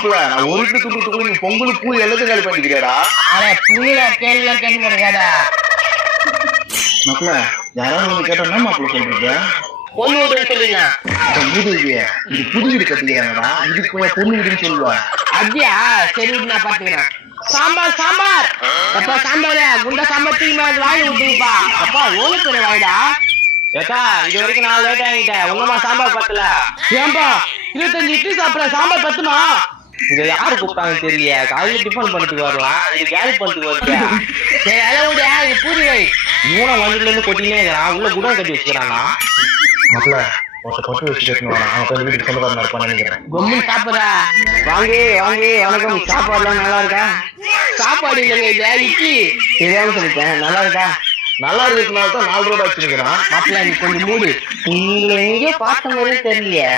மாப்பிள்ள நான் ஒரு இட்லி துண்டு நீ பொங்கலுக்கு பூ எல்லாத்தையும் காலி பண்ணிக்கிறியாடா? புரியல கேள்வி கேட்க மாப்பிள்ள யாராவது வந்து கேட்டா என்ன மாப்பிள்ள சொல்றீங்க? பொண்ணு வீடுன்னு சொல்லுங்க. இது புது வீடு கட்டிக்கிறாங்கடா, இதுக்கு பொண்ணு வீடுன்னு சொல்லுவாங்க. அப்படியா? சரி நான் பாத்துக்கிறேன். சாம்பார் சாம்பார் அப்பா, சாம்பார் குண்டா சாம்பார் தூக்கி வாங்கி விட்டுருப்பா. அப்பா ஓலை பெரிய வாய்டா. ஏக்கா இது வரைக்கும் நான் லேட் ஆகிட்டேன், உங்கம்மா சாம்பார் பத்தல. ஏன்பா 25 இட்லி சாப்பிட சாம்பார் பத்துமா? இங்க யாரு கூப்பிட்டாங்க தெரியல. காலையில டிஃபன் பண்ணிட்டு வரலாம், இது கேரி பண்ணிட்டு வருது. சரி அளவுடைய இது பூரி வை. இவனும் வண்டில இருந்து கொட்டினே இருக்கிறான், உள்ள குடம் கட்டி வச்சுக்கிறானா? மாப்பிள்ள ஒருத்த கொட்டி வச்சு கட்டணும், அவன் கொஞ்சம் வீட்டுக்கு சொந்தக்காரன் இருப்பான்னு நினைக்கிறேன். பொம்மன் சாப்பிட்றா. வாங்கி வாங்கி வணக்கம். சாப்பாடுலாம் நல்லா இருக்கா? சாப்பாடு இல்லை இட்லி தெரியாம சொல்லிட்டேன். நல்லா இருக்கா? நல்லா இருக்கிறதுனால தான் 4 ரூபா வச்சிருக்கிறான். மாப்பிள்ள நீ கொஞ்சம் மூடு. நீங்க எங்கேயோ பார்த்த மாதிரி தெரியலையே.